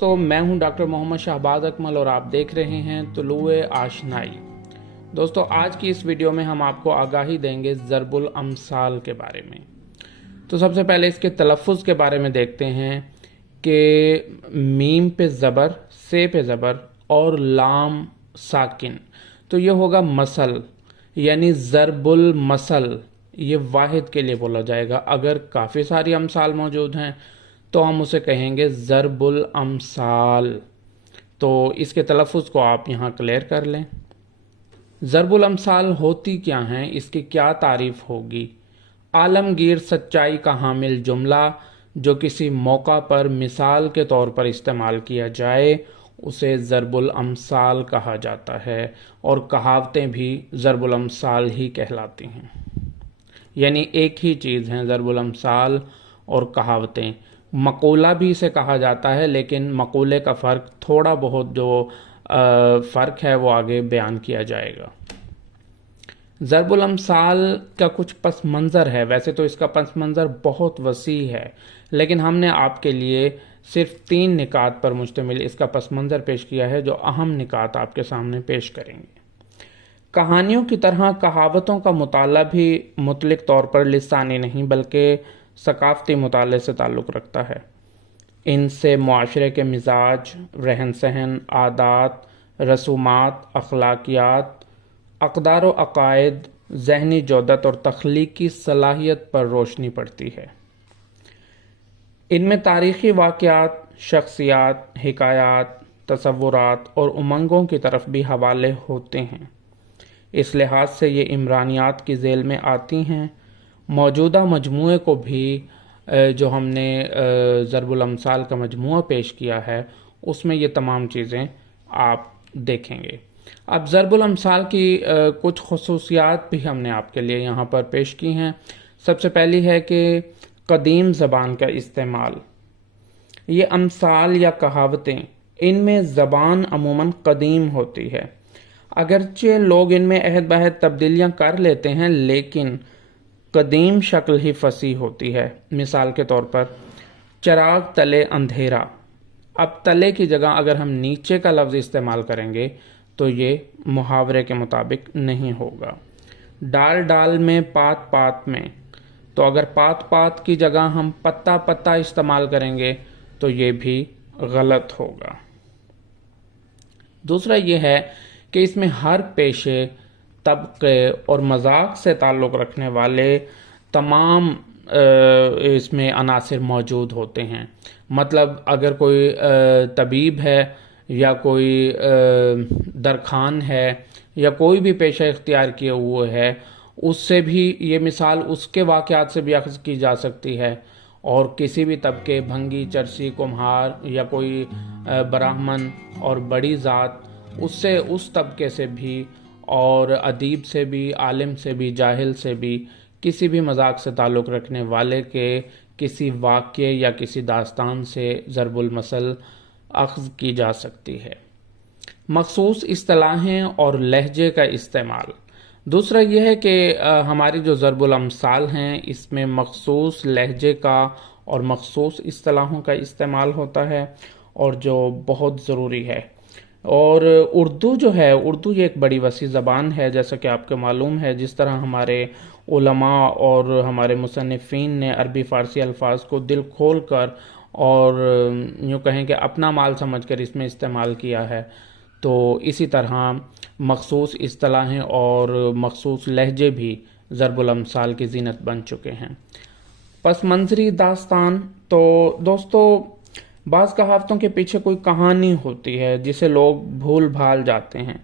तो मैं हूं डॉक्टर मोहम्मद शहबाज अकमल और आप देख रहे हैं तुलुए आशनाई। दोस्तों, आज की इस वीडियो में हम आपको आगाही देंगे ज़रबुल अमसाल के बारे में। तो सबसे पहले इसके तलफ़ुज़ के बारे में देखते हैं कि मीम पे ज़बर, से पे ज़बर और लाम साकिन, तो ये होगा मसल, यानी ज़रबुल मसल। ये वाहिद के लिए बोला जाएगा। अगर काफ़ी सारी अमसाल मौजूद हैं तो हम उसे कहेंगे ज़रबुल अमसाल। तो इसके तलफ़ुज़ को आप यहाँ क्लियर कर लें। ज़रबुल अमसाल होती क्या हैं, इसकी क्या तारीफ़ होगी? आलमगीर सच्चाई का हामिल जुमला जो किसी मौका पर मिसाल के तौर पर इस्तेमाल किया जाए उसे ज़रबुल अमसाल कहा जाता है, और कहावतें भी ज़रबुल अमसाल ही कहलाती हैं। यानी एक ही चीज़ हैं ज़रबुल अमसाल और कहावतें। मक़ूला भी इसे कहा जाता है, लेकिन मक़ूले का फ़र्क थोड़ा बहुत जो फ़र्क है वो आगे बयान किया जाएगा। ज़रबुल अमसाल का कुछ पस मंज़र है। वैसे तो इसका पस मंज़र बहुत वसी है, लेकिन हमने आपके लिए सिर्फ 3 निकात पर मुश्तमिल इसका पस मंज़र पेश किया है, जो अहम निकात आपके सामने पेश करेंगे। कहानियों की तरह कहावतों का मुताला भी मुतलिक तौर पर लिसानी नहीं बल्कि सकाफ़ती मुताले से ताल्लुक़ रखता है। इनसे मुआशरे के मिजाज, रहन सहन, आदात, रसूमात, अखलाकियात, अक़दार व अक़ायद, ज़हनी जोदत और तख्लीकी सलाहियत पर रोशनी पड़ती है। इनमें तारीख़ी वाक़यात, शख्सियात, हिकायात, तसव्वुरात और उमंगों की तरफ भी हवाले होते हैं। इस लिहाज से ये इमरानियात की ज़ेल में आती हैं। मौजूदा मजमूए को भी जो हमने ज़रबुल अमसाल का मजमूआ पेश किया है उसमें ये तमाम चीज़ें आप देखेंगे। अब ज़रबुल अमसाल की कुछ ख़ुसूसियात भी हमने आपके लिए यहाँ पर पेश की हैं। सबसे पहली है कि क़दीम ज़बान का इस्तेमाल। ये अमसाल या कहावतें, इनमें ज़बान अमूमन क़दीम होती है। अगरचे लोग इनमें अहद बहद तब्दीलियाँ कर लेते हैं, लेकिन क़दीम शक्ल ही फसी होती है। मिसाल के तौर पर चिराग तले अंधेरा। अब तले की जगह अगर हम नीचे का लफ्ज़ इस्तेमाल करेंगे तो ये मुहावरे के मुताबिक नहीं होगा। डाल डाल में, पात पात में, तो अगर पात पात की जगह हम पत्ता पत्ता इस्तेमाल करेंगे तो ये भी गलत होगा। दूसरा ये है कि इसमें हर पेशे, तबके और मजाक से ताल्लुक़ रखने वाले तमाम इसमें अनासिर मौजूद होते हैं। मतलब अगर कोई तबीब है या कोई दरखान है या कोई भी पेशा इख्तियार किए हुए है, उससे भी ये मिसाल उसके वाक़यात से भी अख़ज़ की जा सकती है। और किसी भी तबके, भंगी, चरसी, कुम्हार या कोई ब्राह्मण और बड़ी ज़ात, उससे, उस तबके से भी और अदीब से भी, आलिम से भी, जाहिल से भी, किसी भी मजाक से ताल्लुक़ रखने वाले के किसी वाक़ये या किसी दास्तान से ज़रबुल मसल अख़ज़ की जा सकती है। मख़सूस इस्तिलाहें और लहजे का इस्तेमाल। दूसरा यह है कि हमारी जो ज़रबुल अमसाल हैं इसमें मख़सूस लहजे का और मख़सूस इस्तिलाहों का इस्तेमाल होता है, और जो बहुत ज़रूरी है। और उर्दू जो है, उर्दू ये एक बड़ी वसी ज़बान है, जैसा कि आपको मालूम है। जिस तरह हमारे उलमा और हमारे मुसन्निफ़ीन ने अरबी फ़ारसी अल्फाज को दिल खोल कर और यूँ कहें कि अपना माल समझ कर इसमें इस्तेमाल किया है, तो इसी तरह मख़सूस इस्तिलाहें और मख़सूस लहजे भी ज़रबुल अमसाल की ज़ीनत बन चुके हैं। पस मंज़री दास्तान। तो दोस्तों, बाज़ कहावतों के पीछे कोई कहानी होती है जिसे लोग भूल भाल जाते हैं।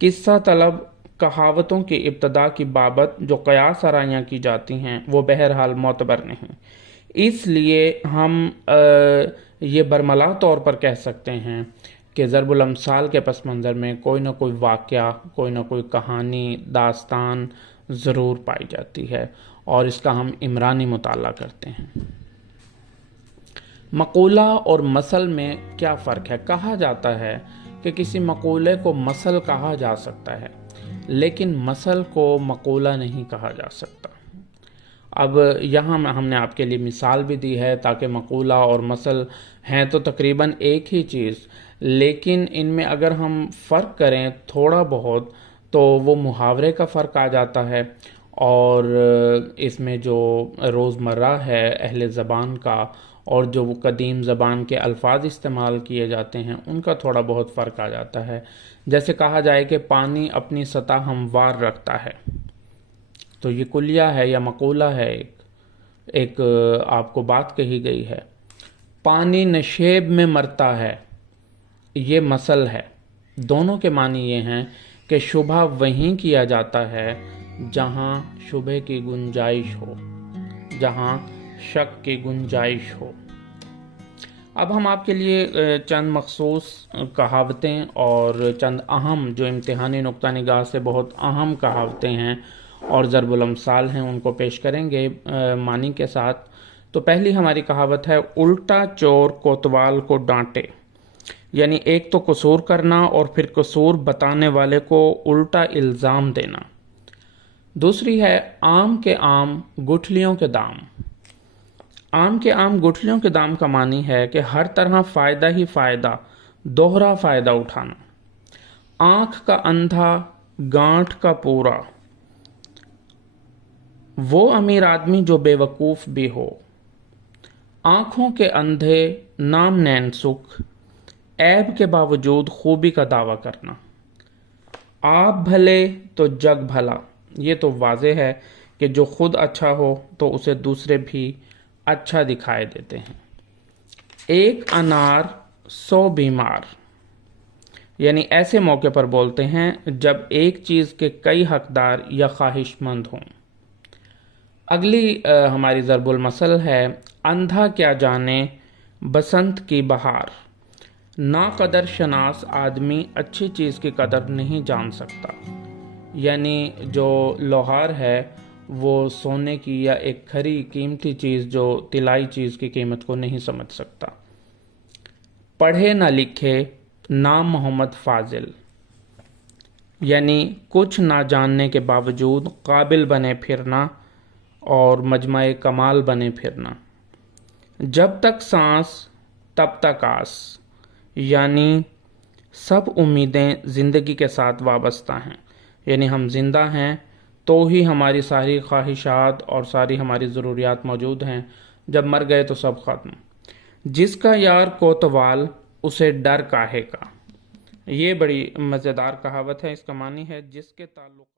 किस्सा तलब कहावतों की इब्तदा की बाबत जो क़यास आराइयाँ की जाती हैं वो बहरहाल मोतबर नहीं। इसलिए हम ये बरमला तौर पर कह सकते हैं कि ज़रबुल अमसाल के पस मंज़र में कोई ना कोई वाक़या, कोई ना कोई कहानी, दास्तान ज़रूर पाई जाती है, और इसका हम इमरानी मुताला करते हैं। मक़ूला और मसल में क्या फ़र्क है? कहा जाता है कि किसी मक़ूले को मसल कहा जा सकता है, लेकिन मसल को मक़ूला नहीं कहा जा सकता। اب یہاں ہم نے آپ کے لیے مثال بھی دی ہے تاکہ مقولہ اور مثل ہیں تو تقریباً ایک ہی چیز، لیکن ان میں اگر ہم فرق کریں تھوڑا بہت تو وہ محاورے کا فرق آ جاتا ہے، اور اس میں جو روزمرہ ہے اہل زبان کا اور جو وہ قدیم زبان کے الفاظ استعمال کیے جاتے ہیں ان کا تھوڑا بہت فرق آ جاتا ہے۔ جیسے کہا جائے کہ پانی اپنی سطح ہموار رکھتا ہے، تو یہ کلیہ ہے یا مقولہ ہے، ایک آپ کو بات کہی گئی ہے۔ پانی نشیب میں مرتا ہے، یہ مثل ہے۔ دونوں کے معنی یہ ہیں کہ شبہ وہیں کیا جاتا ہے جہاں شبہ کی گنجائش ہو، جہاں شک کی گنجائش ہو۔ اب ہم آپ کے لیے چند مخصوص کہاوتیں اور چند اہم جو امتحانی نقطہ نگاہ سے بہت اہم کہاوتیں ہیں اور ضرب الامثال ہیں ان کو پیش کریں گے معنی کے ساتھ۔ تو پہلی ہماری کہاوت ہے الٹا چور کوتوال کو ڈانٹے، یعنی ایک تو قصور کرنا اور پھر قصور بتانے والے کو الٹا الزام دینا۔ دوسری ہے آم کے آم گٹھلیوں کے دام۔ آم کے آم گٹھلیوں کے دام کا معنی ہے کہ ہر طرح فائدہ ہی فائدہ، دوہرا فائدہ اٹھانا۔ آنکھ کا اندھا گانٹھ کا پورا، وہ امیر آدمی جو بے وقوف بھی ہو۔ آنکھوں کے اندھے نام نین سکھ، عیب کے باوجود خوبی کا دعویٰ کرنا۔ آپ بھلے تو جگ بھلا، یہ تو واضح ہے کہ جو خود اچھا ہو تو اسے دوسرے بھی اچھا دکھائے دیتے ہیں۔ ایک انار 100 بیمار، یعنی ایسے موقع پر بولتے ہیں جب ایک چیز کے کئی حقدار یا خواہش مند ہوں۔ اگلی ہماری ضرب المثل ہے اندھا کیا جانے بسنت کی بہار، ناقدر شناس آدمی اچھی چیز کی قدر نہیں جان سکتا، یعنی جو لوہار ہے وہ سونے کی یا ایک کھری قیمتی چیز جو طلائی چیز کی قیمت کو نہیں سمجھ سکتا۔ پڑھے نہ لکھے نام محمد فاضل، یعنی کچھ نہ جاننے کے باوجود قابل بنے پھرنا اور مجمع کمال بنے پھرنا۔ جب تک سانس تب تک آس، یعنی سب امیدیں زندگی کے ساتھ وابستہ ہیں، یعنی ہم زندہ ہیں تو ہی ہماری ساری خواہشات اور ساری ہماری ضروریات موجود ہیں، جب مر گئے تو سب ختم۔ جس کا یار کوتوال اسے ڈر کاہے کا، یہ بڑی مزیدار کہاوت ہے۔ اس کا معنی ہے جس کے تعلق